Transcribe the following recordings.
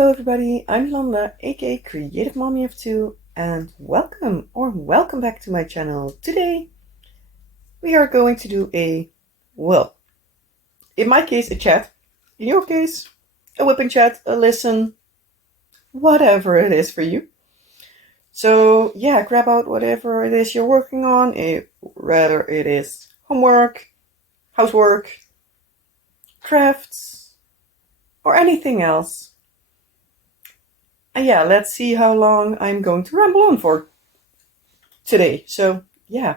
Hello everybody, I'm Yolanda, aka Creative Mommy of Two, and welcome back to my channel. Today we are going to do in my case a chat, in your case a WIP and Chat, a listen, whatever it is for you. So yeah, grab out whatever it is you're working on, whether it is homework, housework, crafts, or anything else. And yeah, let's see how long I'm going to ramble on for today. So yeah.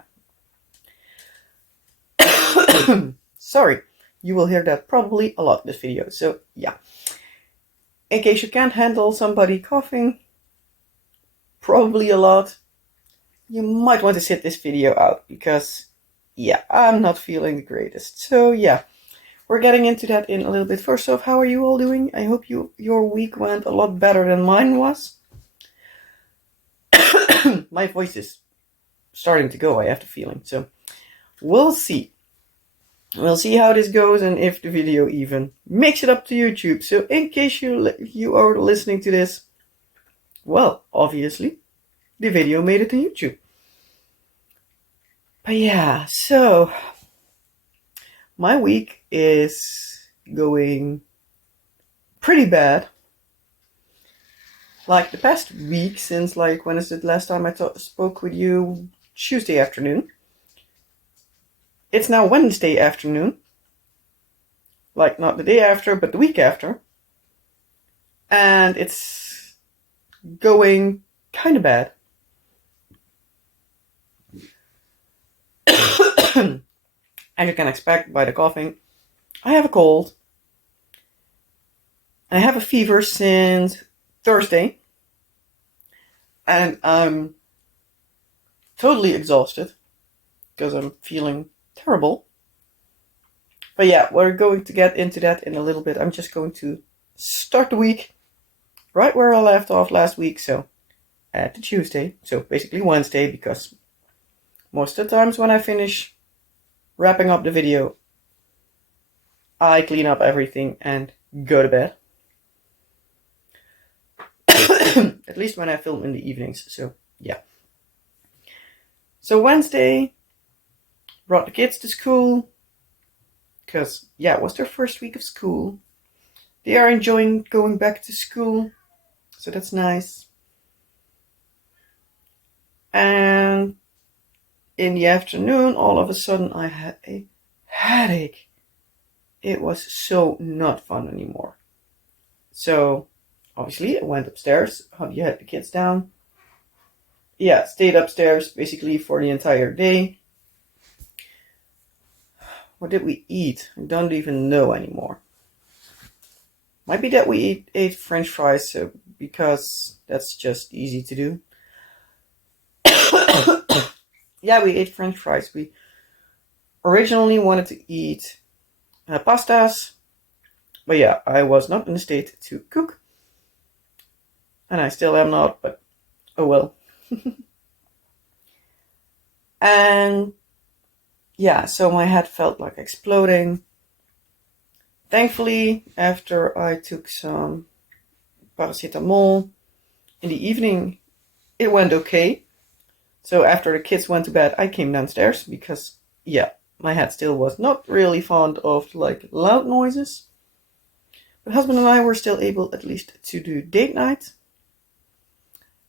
Sorry, you will hear that probably a lot in this video. So yeah. In case you can't handle somebody coughing, probably a lot, you might want to sit this video out because yeah, I'm not feeling the greatest. So yeah, we're getting into that in a little bit. First off, how are you all doing? I hope your week went a lot better than mine was. My voice is starting to go, I have the feeling. So we'll see. We'll see how this goes and if the video even makes it up to YouTube. So in case you are listening to this, well, obviously, the video made it to YouTube. But yeah, so my week is going pretty bad. Like the past week, since when is it last time I spoke with you? Tuesday afternoon. It's now Wednesday afternoon. Like not the day after, but the week after. And it's going kind of bad. As you can expect by the coughing, I have a cold. I have a fever since Thursday. And I'm totally exhausted because I'm feeling terrible. But yeah, we're going to get into that in a little bit. I'm just going to start the week right where I left off last week. So at the Tuesday, so basically Wednesday, because most of the times when I finish wrapping up the video, I clean up everything and go to bed. At least when I film in the evenings, so yeah. So Wednesday, brought the kids to school, because yeah, it was their first week of school. They are enjoying going back to school, so that's nice. And in the afternoon, all of a sudden I had a headache. It was so not fun anymore. So obviously I went upstairs, you had the kids down. Yeah, stayed upstairs basically for the entire day. What did we eat? I don't even know anymore. Might be that we ate French fries because that's just easy to do. Yeah, we ate French fries. We originally wanted to eat pastas, but yeah, I was not in a state to cook. And I still am not, but oh well. And yeah, so my head felt like exploding. Thankfully, after I took some paracetamol in the evening, it went okay. So after the kids went to bed, I came downstairs because, yeah, my head still was not really fond of loud noises. But husband and I were still able at least to do date night.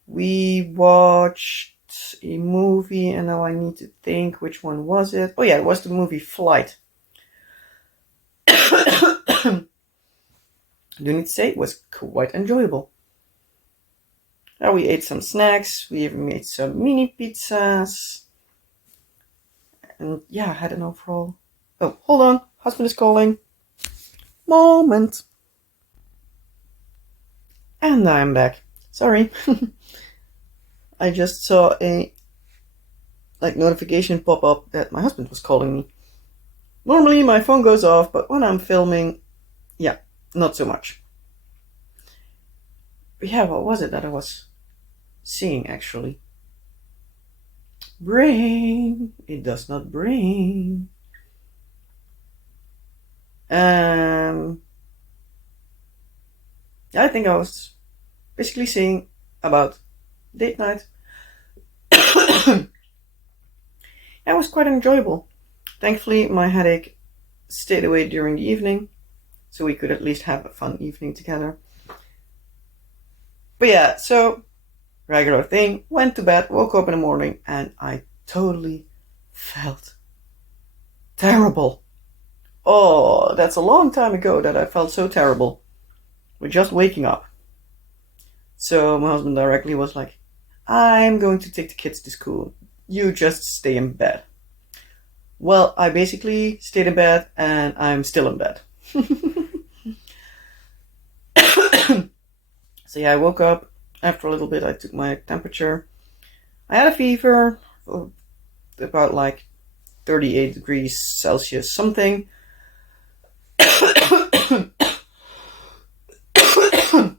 We watched a movie, and now I need to think which one was it. Oh yeah, it was the movie Flight. Do need to say it was quite enjoyable. We ate some snacks, we even made some mini pizzas. And yeah, I had an overall... Oh, hold on, husband is calling. Moment. And I'm back. Sorry. I just saw a notification pop up that my husband was calling me. Normally my phone goes off, but when I'm filming, yeah, not so much. But yeah, what was it that I was seeing actually? Brain. It does not brain. I think I was basically saying about date night. It was quite enjoyable. Thankfully, my headache stayed away during the evening, so we could at least have a fun evening together. But yeah, so regular thing, went to bed, woke up in the morning, and I totally felt terrible. Oh, that's a long time ago that I felt so terrible with just waking up. So my husband directly was like, I'm going to take the kids to school. You just stay in bed. Well, I basically stayed in bed and I'm still in bed. So yeah, I woke up. After a little bit, I took my temperature. I had a fever of about like 38 degrees Celsius something.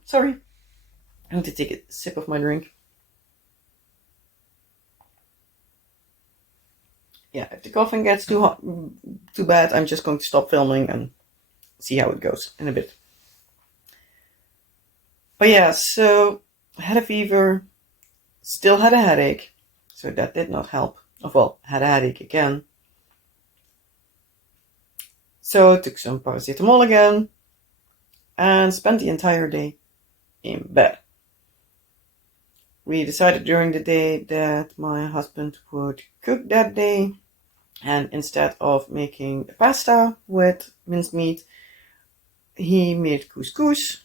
Sorry. I need to take a sip of my drink. Yeah, if the coughing gets too hot, too bad, I'm just going to stop filming and see how it goes in a bit. But yeah, so I had a fever, still had a headache, so that did not help. Well, had a headache again. So I took some paracetamol again and spent the entire day in bed. We decided during the day that my husband would cook that day, and instead of making pasta with minced meat, he made couscous.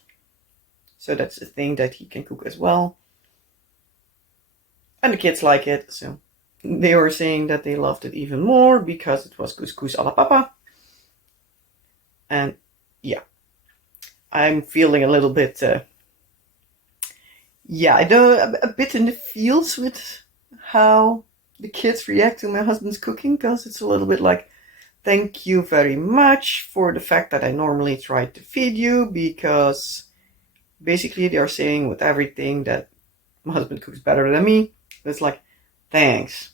So that's a thing that he can cook as well. And the kids like it, so they were saying that they loved it even more because it was couscous a la papa. And yeah, I'm feeling a little bit, I know a bit in the feels with how the kids react to my husband's cooking, because it's a little bit like, thank you very much for the fact that I normally try to feed you, because basically they're saying with everything that my husband cooks better than me. It's like, thanks,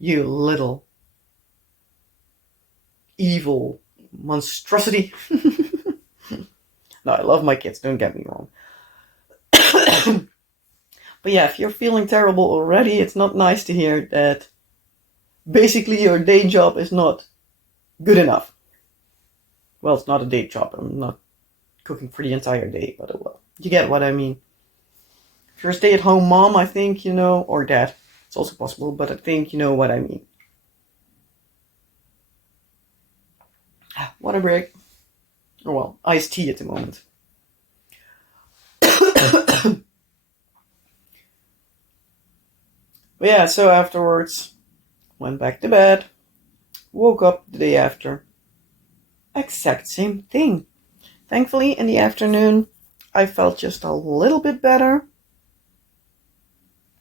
you little evil monstrosity. No, I love my kids, don't get me wrong. But yeah, if you're feeling terrible already, it's not nice to hear that basically your day job is not good enough. Well, it's not a day job. I'm not cooking for the entire day, but well, you get what I mean. If you're a stay-at-home mom, I think you know, or dad, it's also possible, but I think you know what I mean. Water break. Or well, iced tea at the moment. But yeah, so afterwards, went back to bed, woke up the day after. Exact same thing. Thankfully, in the afternoon, I felt just a little bit better.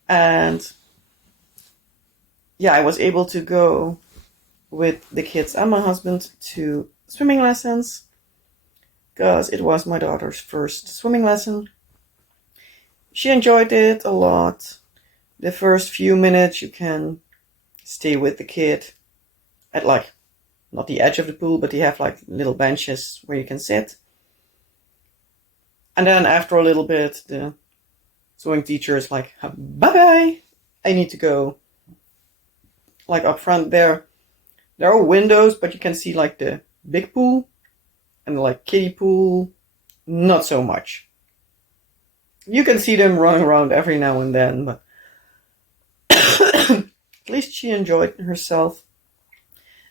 And yeah, I was able to go with the kids and my husband to swimming lessons, because it was my daughter's first swimming lesson. She enjoyed it a lot. The first few minutes you can stay with the kid at like, not the edge of the pool, but you have like little benches where you can sit. And then after a little bit, the swimming teacher is like, bye-bye, I need to go. Like up front there are windows, but you can see like the big pool and like kiddie pool, not so much. You can see them running around every now and then, but at least she enjoyed herself.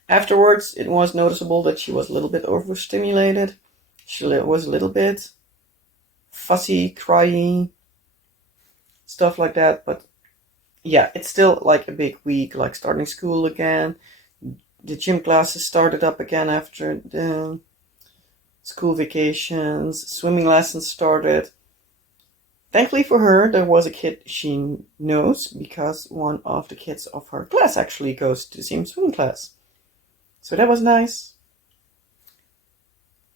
Afterwards, it was noticeable that she was a little bit overstimulated. She was a little bit fussy, cryy, stuff like that. But yeah, it's still like a big week, like starting school again. The gym classes started up again after the school vacations. Swimming lessons started. Thankfully for her, there was a kid she knows, because one of the kids of her class actually goes to the same swimming class. So that was nice.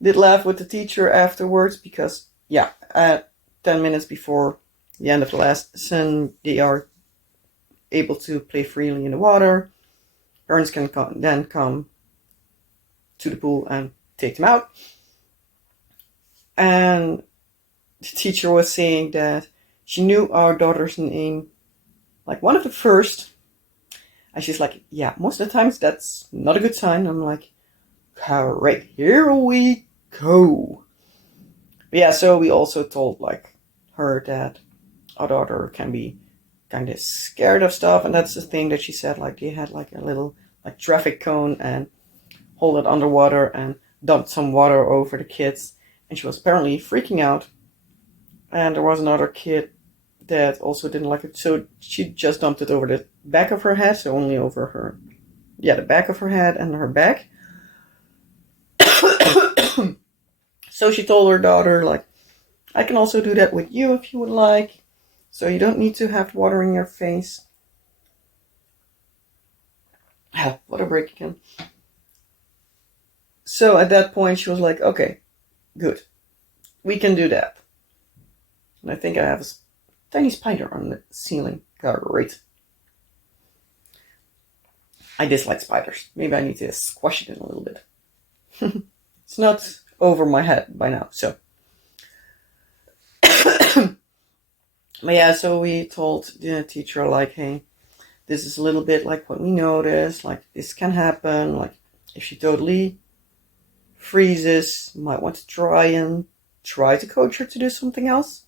Did laugh with the teacher afterwards, because, yeah, at 10 minutes before the end of the lesson, they are able to play freely in the water. Parents can then come to the pool and take them out. And the teacher was saying that she knew our daughter's name, like one of the first. And she's like, yeah, most of the times that's not a good sign. I'm like, great, here we go. But yeah, so we also told like her that our daughter can be kind of scared of stuff, and that's the thing that she said, like they had like a little like traffic cone and hold it underwater and dumped some water over the kids, and she was apparently freaking out. And there was another kid that also didn't like it, so she just dumped it over the back of her head, so only over her, the back of her head and her back. So she told her daughter, like, I can also do that with you if you would like, so you don't need to have water in your face. What a break again. So at that point she was like, okay, good, we can do that. And I think I have a tiny spider on the ceiling. Great. I dislike spiders. Maybe I need to squash it in a little bit. It's not over my head by now, so. But yeah, so we told the teacher, like, hey, this is a little bit like what we noticed, like this can happen, like if she totally freezes, you might want to try to coach her to do something else.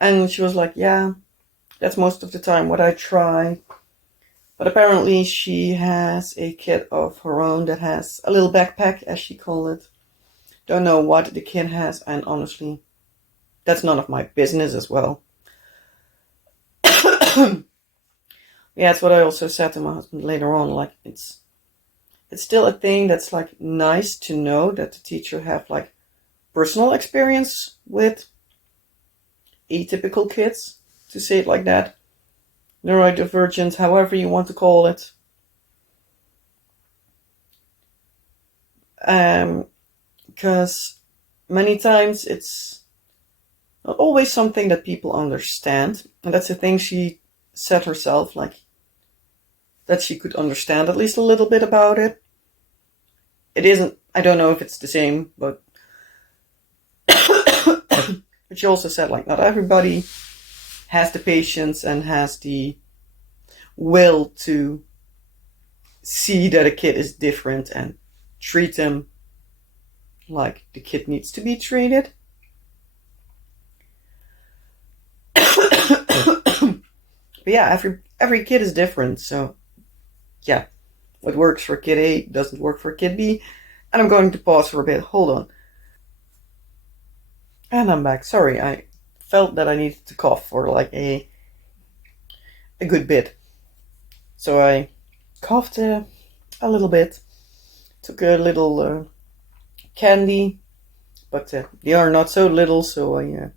And she was like, yeah, that's most of the time what I try. But apparently she has a kid of her own that has a little backpack, as she called it. Don't know what the kid has, and honestly, that's none of my business as well. Yeah, that's what I also said to my husband later on. Like, it's still a thing that's like nice to know that the teacher have like personal experience with atypical kids, to say it like that. Neurodivergent, however you want to call it. Because many times it's not always something that people understand. And that's the thing she said herself, like, that she could understand at least a little bit about it. It isn't, I don't know if it's the same, but but she also said, like, not everybody has the patience and has the will to see that a kid is different and treat them like the kid needs to be treated. But yeah, every kid is different, so yeah, what works for kid A doesn't work for kid B. And I'm going to pause for a bit. Hold on. And I'm back. Sorry, I felt that I needed to cough for like a good bit. So I coughed a little bit. Took a little candy, but they are not so little, so I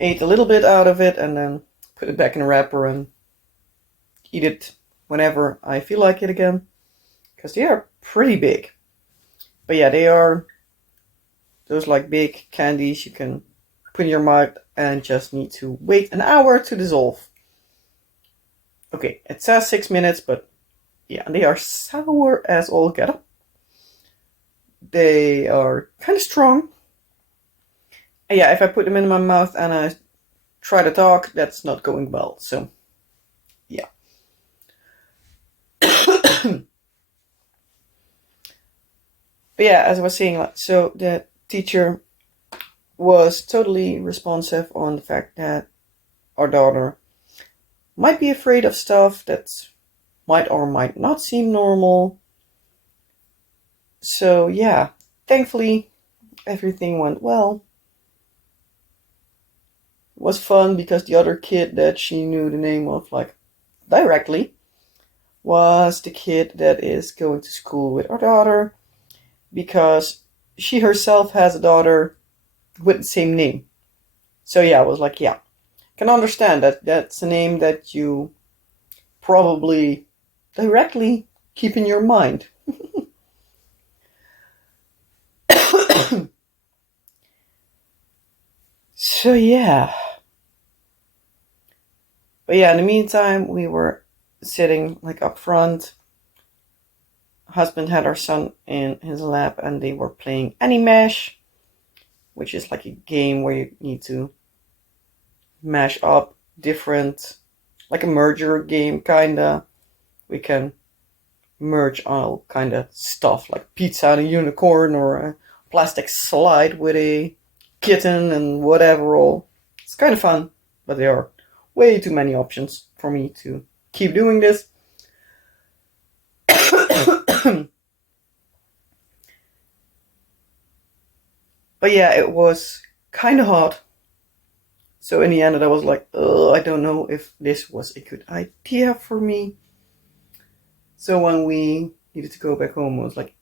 ate a little bit out of it and then put it back in a wrapper and eat it whenever I feel like it again, because they are pretty big. But yeah, they are those like big candies you can put in your mouth and just need to wait an hour to dissolve. Okay, it says 6 minutes, but yeah, they are sour as all get up. They are kind of strong. And yeah, if I put them in my mouth and I try to talk, that's not going well, so yeah. But yeah, as I was saying, so the teacher was totally responsive on the fact that our daughter might be afraid of stuff that might or might not seem normal. So yeah, thankfully everything went well. It was fun because the other kid that she knew the name of, like, directly, was the kid that is going to school with our daughter, because she herself has a daughter with the same name. So yeah, I was like, yeah, can understand that that's a name that you probably directly keep in your mind. So yeah. But yeah, in the meantime, we were sitting like up front, husband had our son in his lap and they were playing Animash, which is like a game where you need to mash up different, like a merger game kinda. We can merge all kind of stuff like pizza and a unicorn or a plastic slide with a kitten and whatever all. It's kind of fun, but there are way too many options for me to keep doing this. But yeah, it was kind of hot. So in the end, I was like, I don't know if this was a good idea for me. So when we needed to go back home, I was like,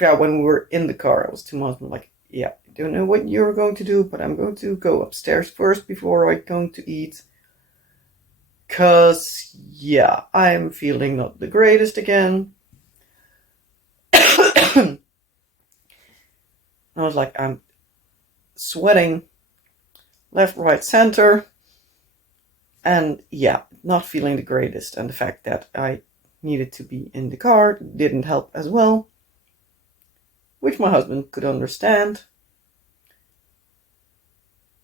yeah, when we were in the car, I was to my husband like, yeah, I don't know what you're going to do, but I'm going to go upstairs first before I'm going to eat. Cause yeah, I'm feeling not the greatest again. I was like, I'm sweating left, right, center. And yeah, not feeling the greatest. And the fact that I needed to be in the car didn't help as well, which my husband could understand.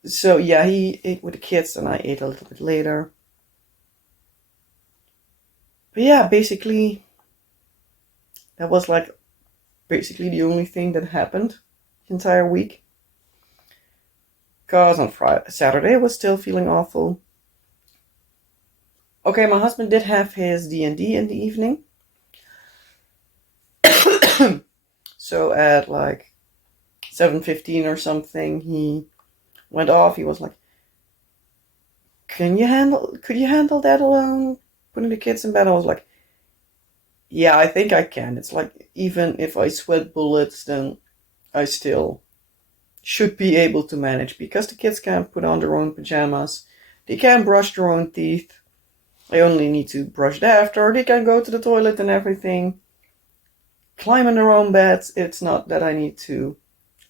So yeah, he ate with the kids and I ate a little bit later. But yeah, basically, that was like basically the only thing that happened the entire week. Because on Saturday I was still feeling awful. Okay, my husband did have his D&D in the evening. So at like 7:15 or something, he went off. He was like, could you handle that alone? Putting the kids in bed. I was like, yeah, I think I can. It's like, even if I sweat bullets, then I still should be able to manage, because the kids can put on their own pajamas. They can brush their own teeth. I only need to brush it after. They can go to the toilet and everything. Climb in their own beds. It's not that I need to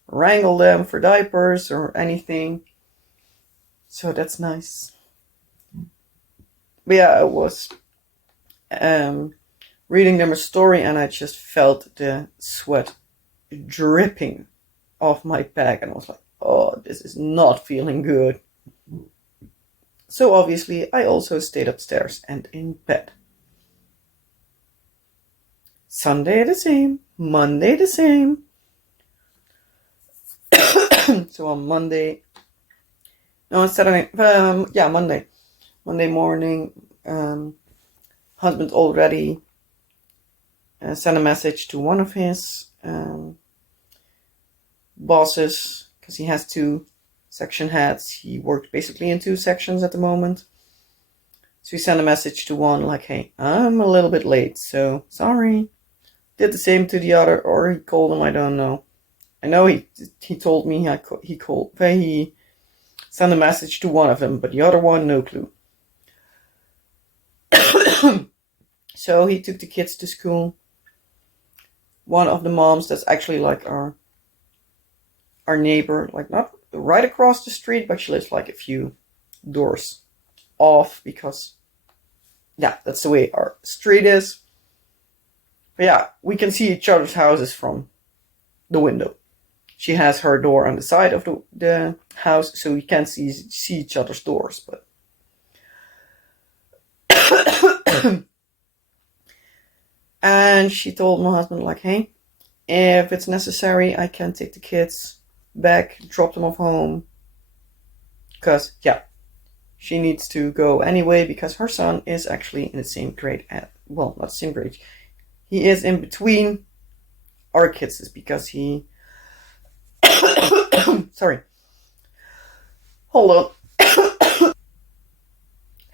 wrangle them for diapers or anything. So that's nice. But yeah, I was reading them a story and I just felt the sweat dripping off my back and I was like, oh, this is not feeling good. So obviously I also stayed upstairs and in bed. Sunday the same, Monday the same. So on Monday, no, on Saturday, Monday morning, husband already sent a message to one of his bosses, because he has 2 section heads. He worked basically in 2 sections at the moment. So he sent a message to one like, hey, I'm a little bit late, so sorry. Did the same to the other, or he called him, I don't know. I know he told me he sent a message to one of them, but the other one, no clue. So he took the kids to school. One of the moms, that's actually like our neighbor, like not right across the street, but she lives like a few doors off, because yeah, that's the way our street is. But yeah, we can see each other's houses from the window. She has her door on the side of the house, so we can't see each other's doors. But and she told my husband like, hey, if it's necessary, I can take the kids back, drop them off home. Because yeah, she needs to go anyway, because her son is actually in the same grade well, not the same grade. He is in between our kids, is because he sorry. Hold on.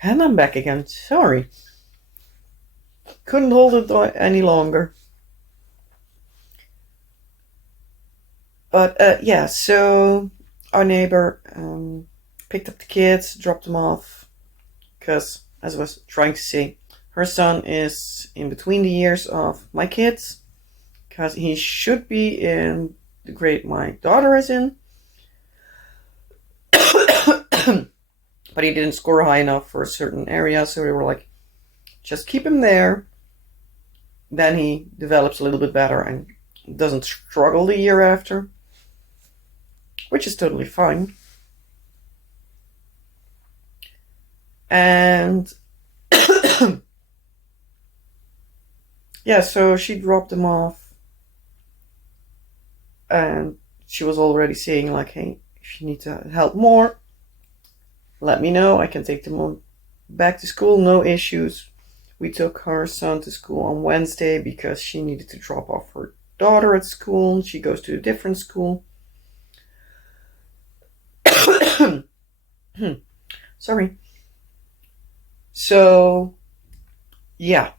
And I'm back again. Sorry. Couldn't hold it any longer. But yeah, so our neighbor picked up the kids, dropped them off. Because, as I was trying to say, her son is in between the years of my kids. Because he should be in the grade my daughter is in. But he didn't score high enough for a certain area, so they were like, just keep him there. then he develops a little bit better and doesn't struggle the year after, which is totally fine. And yeah, so she dropped him off, and she was already saying like, hey, if you need to help more, let me know. I can take them back to school, no issues. We took her son to school on Wednesday because she needed to drop off her daughter at school. She goes to a different school. Sorry. So, yeah.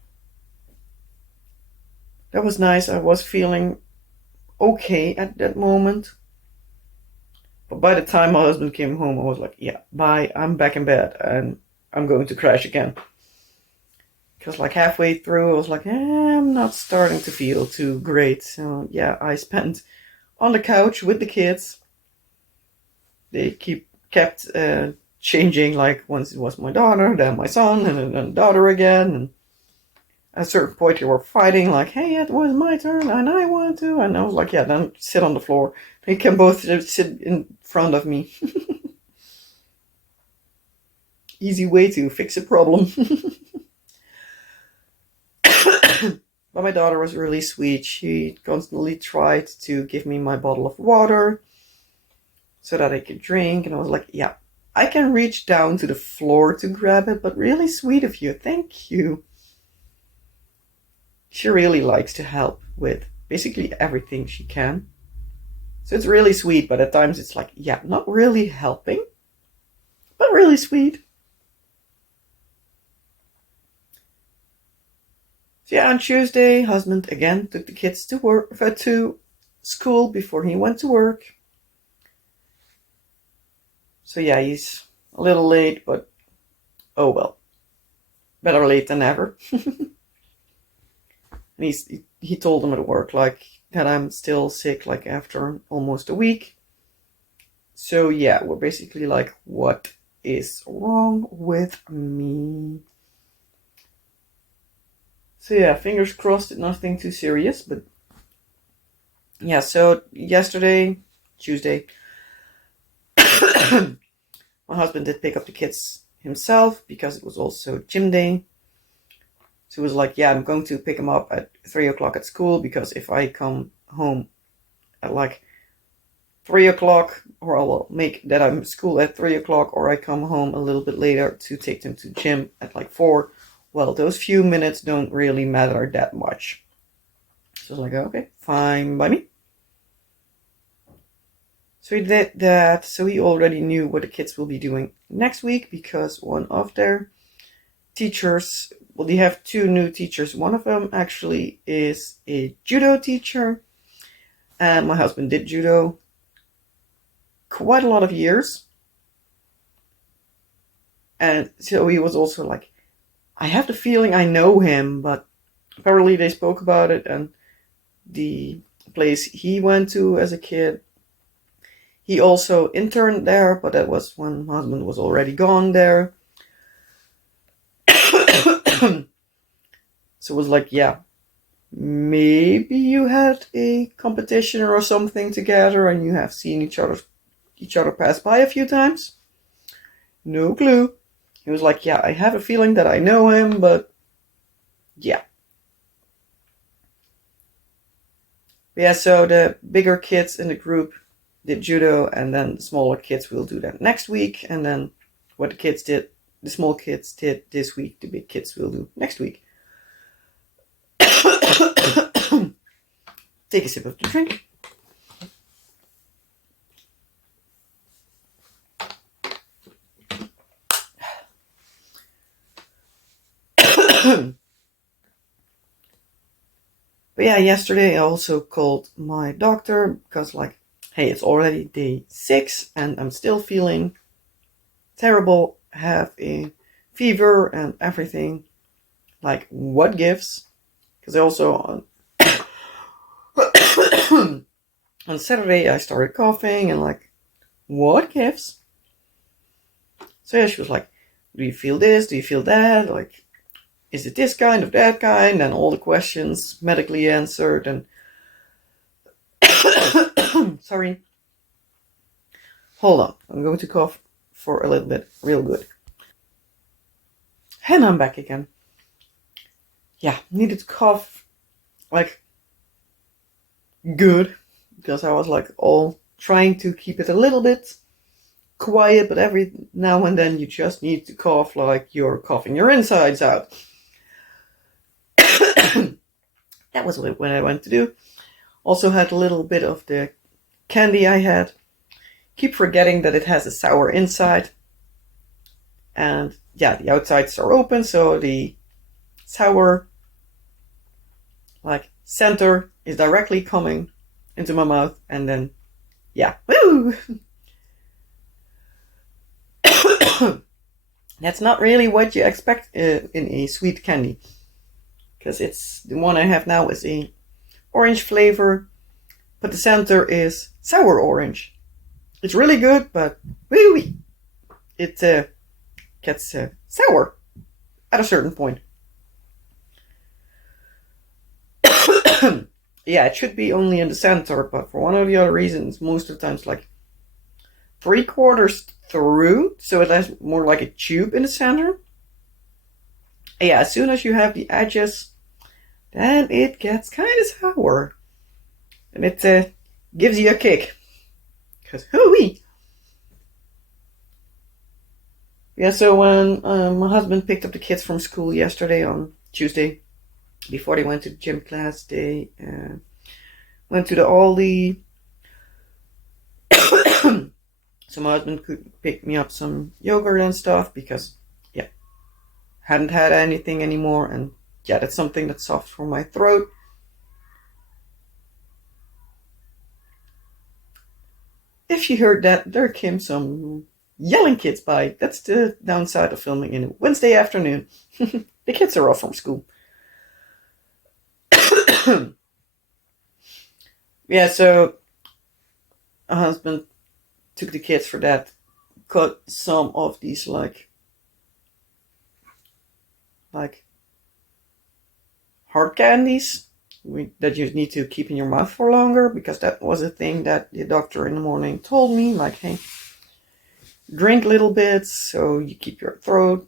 That was nice. I was feeling okay at that moment. But by the time my husband came home, I was like, yeah, bye. I'm back in bed and I'm going to crash again. Because like halfway through, I was like, I'm not starting to feel too great. So yeah, I spent on the couch with the kids. They kept changing. Like once it was my daughter, then my son, and then daughter again. And at a certain point, they were fighting. Like, hey, it was my turn, and I want to. And I was like, yeah, then sit on the floor. They can both sit in front of me. Easy way to fix a problem. But my daughter was really sweet. She constantly tried to give me my bottle of water so that I could drink. And I was like, yeah, I can reach down to the floor to grab it, but really sweet of you. Thank you. She really likes to help with basically everything she can. So it's really sweet, but at times it's like, yeah, not really helping, but really sweet. So yeah, on Tuesday, husband again took the kids to school before he went to work. So yeah, he's a little late, but oh well. Better late than never. And he told them at work like that I'm still sick like after almost a week. So yeah, we're basically like, what is wrong with me? So yeah, fingers crossed that nothing too serious, but yeah, so yesterday, Tuesday, my husband did pick up the kids himself because it was also gym day. So he was like, yeah, I'm going to pick him up at 3 o'clock at school because if I come home at like 3 o'clock, or I will make that I'm at school at 3 o'clock, or I come home a little bit later to take them to gym at like 4, well, those few minutes don't really matter that much. So I was like, okay, fine by me. So he did that. So he already knew what the kids will be doing next week because one of their teachers, well, they have 2 new teachers. One of them actually is a judo teacher. And my husband did judo quite a lot of years. And so he was also like, I have the feeling I know him, but apparently they spoke about it, and the place he went to as a kid, he also interned there, but that was when my husband was already gone there. So it was like, yeah, maybe you had a competition or something together and you have seen each other pass by a few times. No clue. He was like, yeah, I have a feeling that I know him, but yeah. Yeah, so the bigger kids in the group did judo, and then the smaller kids will do that next week. And then what the small kids did this week, the big kids will do next week. Take a sip of the drink. But yeah, yesterday I also called my doctor because like, hey, it's already day 6 and I'm still feeling terrible, have a fever and everything. Like, what gives? Because I also on Saturday I started coughing and like, what gives? So yeah, she was like, do you feel this? Do you feel that? Like, is it this kind of that kind? And all the questions medically answered. And sorry, hold on, I'm going to cough for a little bit, real good. And I'm back again. Yeah, needed to cough like good, because I was like all trying to keep it a little bit quiet, but every now and then you just need to cough like you're coughing your insides out. That was what I went to do. Also had a little bit of the candy I had. Keep forgetting that it has a sour inside. And yeah, the outsides are open, so the sour like center is directly coming into my mouth, and then yeah, woo! That's not really what you expect in a sweet candy, because it's the one I have now is a orange flavor, but the center is sour orange. It's really good, but woo! It gets sour at a certain point. Yeah, it should be only in the center, but for one or the other reasons, most of the times like 3/4 through, so it has more like a tube in the center. Yeah, as soon as you have the edges, then it gets kind of sour, and it gives you a kick. Cause hooey. Yeah, so when my husband picked up the kids from school yesterday on Tuesday, before they went to the gym class, they went to the Aldi. So my husband could pick me up some yogurt and stuff, because yeah, hadn't had anything anymore, and yeah, that's something that's soft for my throat. If you heard that, there came some yelling kids by. That's the downside of filming in a Wednesday afternoon. The kids are off from school. Yeah, so my husband took the kids for that, cut some of these like hard candies that you need to keep in your mouth for longer, because that was a thing that the doctor in the morning told me, like, hey, drink little bits so you keep your throat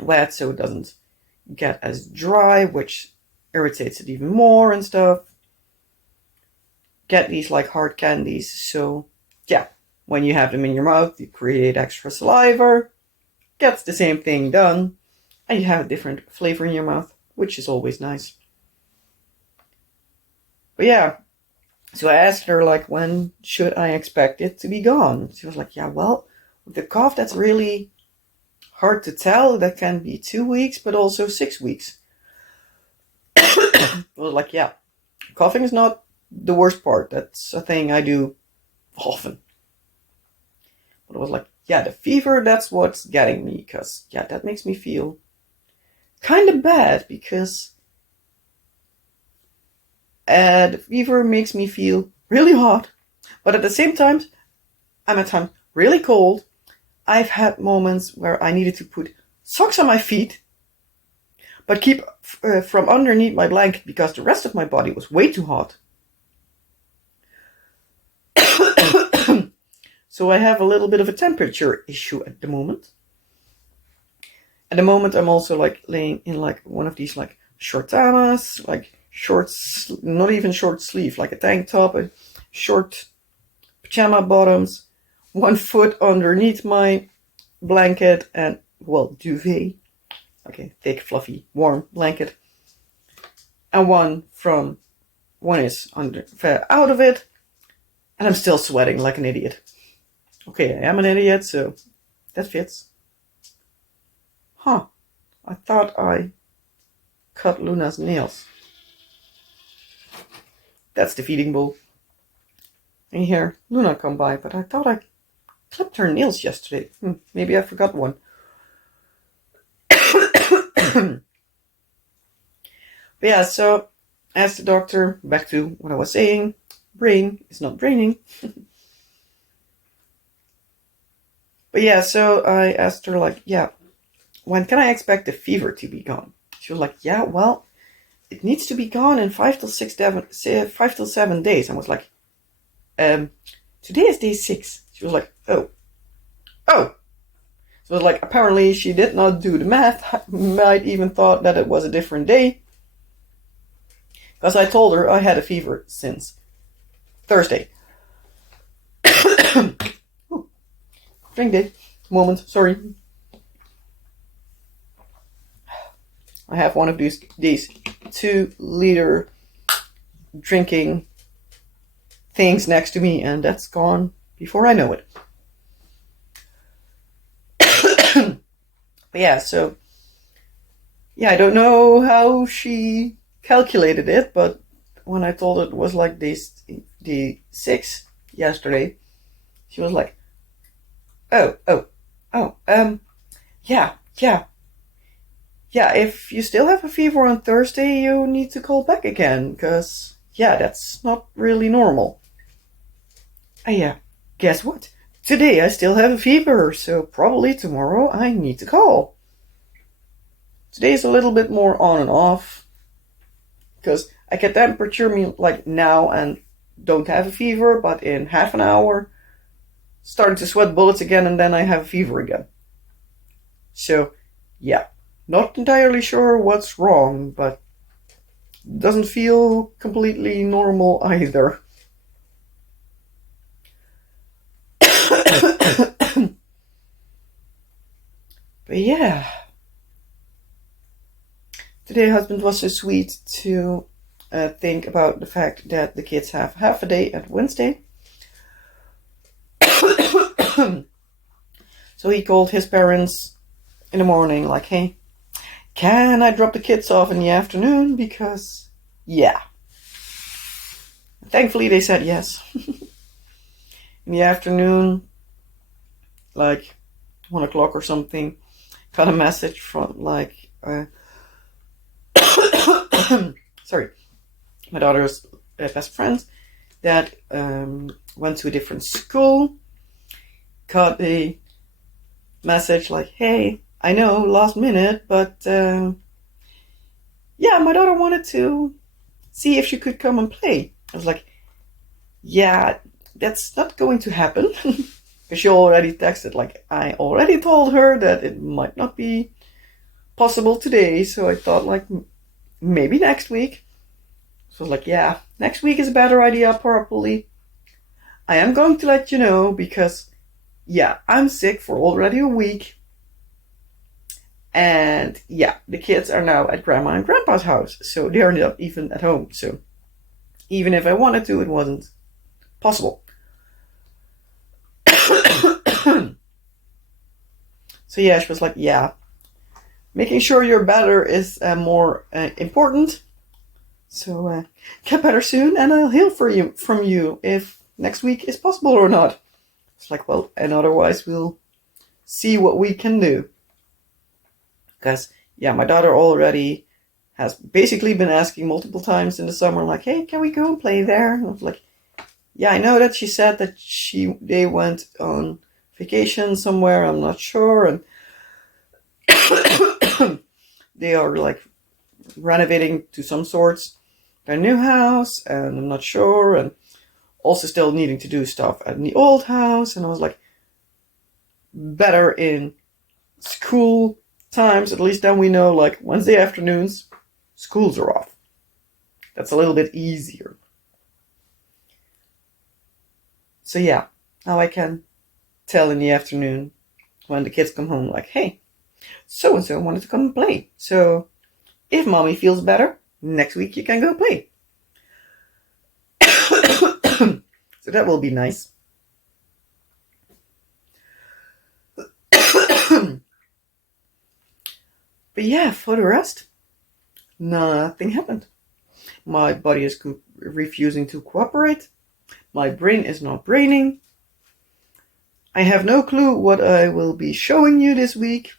wet so it doesn't get as dry, which irritates it even more and stuff. Get these like hard candies, so yeah, when you have them in your mouth, you create extra saliva, gets the same thing done, and you have a different flavor in your mouth, which is always nice. But yeah, so I asked her, like, when should I expect it to be gone? She was like, yeah, well, with the cough, that's really hard to tell. That can be 2 weeks, but also 6 weeks. I was like, yeah, coughing is not the worst part. That's a thing I do often. But I was like, yeah, the fever, that's what's getting me, because, yeah, that makes me feel kind of bad, because the fever makes me feel really hot, but at the same time, I'm at times really cold. I've had moments where I needed to put socks on my feet, but keep from underneath my blanket because the rest of my body was way too hot. So I have a little bit of a temperature issue at the moment. At the moment, I'm also like laying in like one of these like short tamas, like shorts, not even short sleeve, like a tank top, a short pajama bottoms, 1 foot underneath my blanket, and, well, duvet, okay, thick, fluffy, warm blanket, and one is out of it, and I'm still sweating like an idiot. Okay, I am an idiot, so that fits. Huh, I thought I cut Luna's nails. That's the feeding bowl. And here, Luna come by, but I thought I clipped her nails yesterday. Maybe I forgot one. But yeah, so asked the doctor, back to what I was saying, brain is not draining. But yeah, so I asked her, like, yeah, when can I expect the fever to be gone? She was like, yeah, well, it needs to be gone in 5 till 7 days. I was like, today is day 6. She was like, oh. So it was like, apparently she did not do the math. Might even thought that it was a different day. Because I told her I had a fever since Thursday. Drink day. Moment, sorry. I have one of these 2-liter drinking things next to me, and that's gone before I know it. But yeah, so yeah, I don't know how she calculated it, but when I told her it was like day 6 yesterday, she was like, oh, yeah, if you still have a fever on Thursday, you need to call back again, because, yeah, that's not really normal. Yeah, guess what? Today I still have a fever, so probably tomorrow I need to call. Today is a little bit more on and off, because I get temperature like now and don't have a fever, but in half an hour, starting to sweat bullets again, and then I have a fever again. So, yeah, not entirely sure what's wrong, but doesn't feel completely normal either. But yeah, today husband was so sweet to think about the fact that the kids have half a day at Wednesday. So he called his parents in the morning like, hey, can I drop the kids off in the afternoon? Because, yeah. Thankfully they said yes. In the afternoon, like 1 o'clock or something, got a message from like, sorry, my daughter's best friend that went to a different school, got a message like, hey, I know, last minute, but yeah, my daughter wanted to see if she could come and play. I was like, yeah, that's not going to happen. Because she already texted, like, I already told her that it might not be possible today, so I thought, like, maybe next week. So I was like, yeah, next week is a better idea, probably. I am going to let you know, because, yeah, I'm sick for already a week. And, yeah, the kids are now at Grandma and Grandpa's house, so they are not even at home. So, even if I wanted to, it wasn't possible. So yeah, she was like, yeah, making sure you're better is more important. So get better soon, and I'll hear from you if next week is possible or not. It's like, well, and otherwise we'll see what we can do. Because, yeah, my daughter already has basically been asking multiple times in the summer, like, hey, can we go and play there? And I was like, yeah, I know that she said that they went on vacation somewhere, I'm not sure, and they are like renovating to some sorts their new house, and I'm not sure, and also still needing to do stuff at the old house. And I was like, better in school times, at least then we know, like, Wednesday afternoons, schools are off. That's a little bit easier. So yeah, now I can tell in the afternoon when the kids come home, like, hey, so-and-so wanted to come and play. So if mommy feels better, next week you can go play. So that will be nice. But yeah, for the rest, nothing happened. My body is refusing to cooperate. My brain is not braining. I have no clue what I will be showing you this week.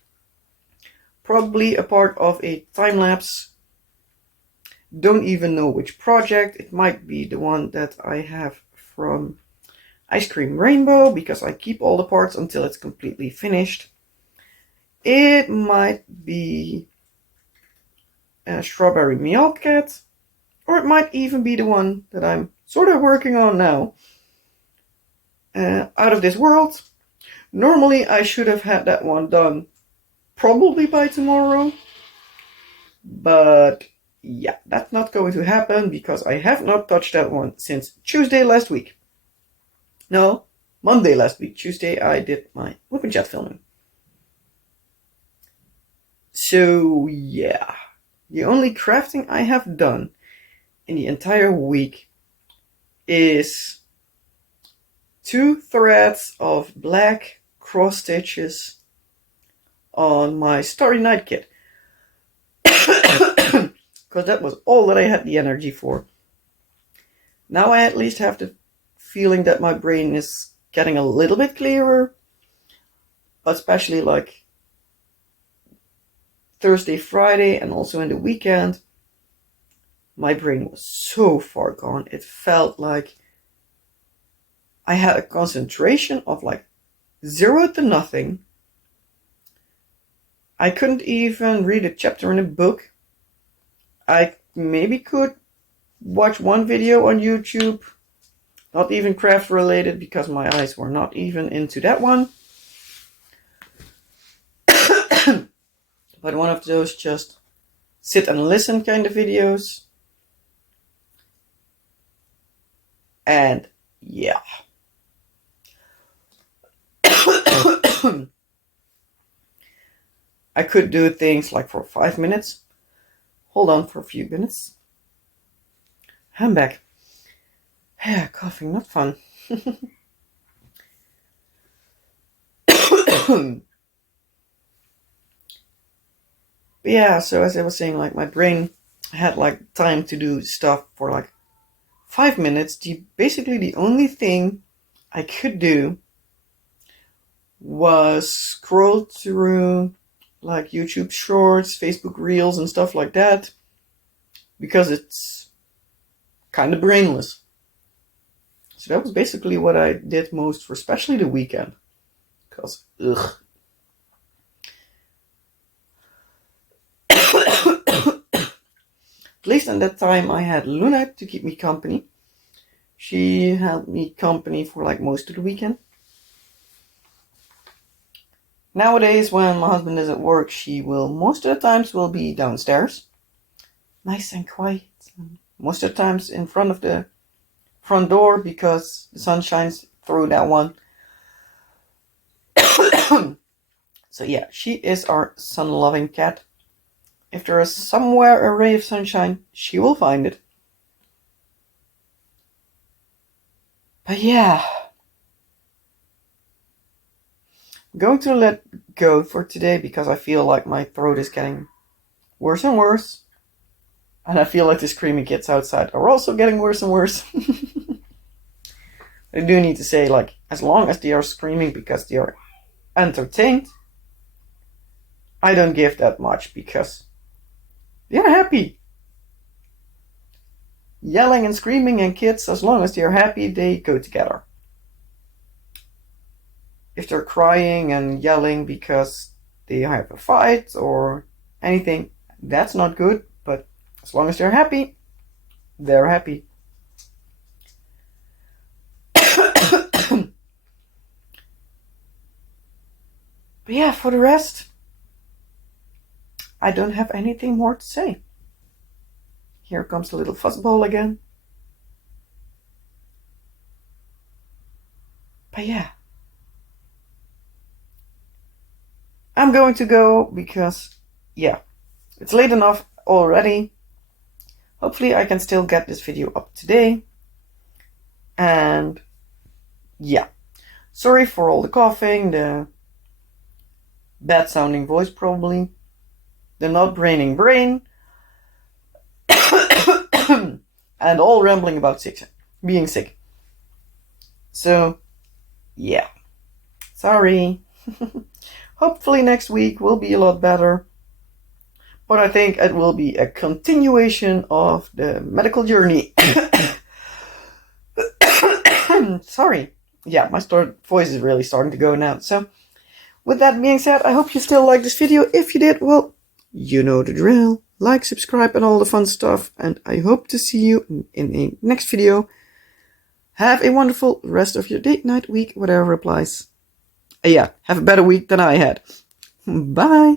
Probably a part of a time-lapse. Don't even know which project. It might be the one that I have from Ice Cream Rainbow, because I keep all the parts until it's completely finished. It might be a strawberry meerkat, or it might even be the one that I'm sort of working on now. Out of this world. Normally I should have had that one done probably by tomorrow. But yeah, that's not going to happen because I have not touched that one since Tuesday last week. No, Monday last week. Tuesday I did my WIP and Chat filming. So yeah, the only crafting I have done in the entire week is 2 threads of black cross stitches on my Starry Night kit. Because that was all that I had the energy for. Now I at least have the feeling that my brain is getting a little bit clearer. Especially like Thursday, Friday, and also in the weekend. My brain was so far gone. It felt like I had a concentration of like 0 to nothing. I couldn't even read a chapter in a book. I maybe could watch one video on YouTube, not even craft related because my eyes were not even into that one. But one of those just sit and listen kind of videos. And yeah. I could do things like for 5 minutes. Hold on for a few minutes. I'm back. Yeah, coughing, not fun. But yeah, so as I was saying, like my brain had like time to do stuff for like 5 minutes. Basically the only thing I could do was scroll through like YouTube shorts, Facebook reels and stuff like that. Because it's kind of brainless. So that was basically what I did most for especially the weekend. Because, ugh. At least in that time I had Luna to keep me company. She held me company for like most of the weekend. Nowadays when my husband is at work, she will most of the times will be downstairs. Nice and quiet. Most of the times in front of the front door because the sun shines through that one. So yeah, she is our sun-loving cat. If there is somewhere a ray of sunshine, she will find it. But yeah, I'm going to let go for today because I feel like my throat is getting worse and worse. And I feel like the screaming kids outside are also getting worse and worse. I do need to say, like, as long as they are screaming because they are entertained, I don't give that much because they are happy. Yelling and screaming and kids, as long as they are happy, they go together. If they're crying and yelling because they have a fight or anything, that's not good. But as long as they're happy, they're happy. But yeah, for the rest, I don't have anything more to say. Here comes the little fuzzball again. But yeah. I'm going to go because, yeah, it's late enough already. Hopefully I can still get this video up today. And yeah, sorry for all the coughing, the bad sounding voice probably, the not braining brain, and all rambling about being sick. So, yeah, sorry. Hopefully next week will be a lot better. But I think it will be a continuation of the medical journey. Sorry. Yeah, my voice is really starting to go now. So, With that being said, I hope you still like this video. If you did, well, you know the drill. Like, subscribe, and all the fun stuff. And I hope to see you in a next video. Have a wonderful rest of your day, night, week, whatever applies. Yeah, have a better week than I had. Bye.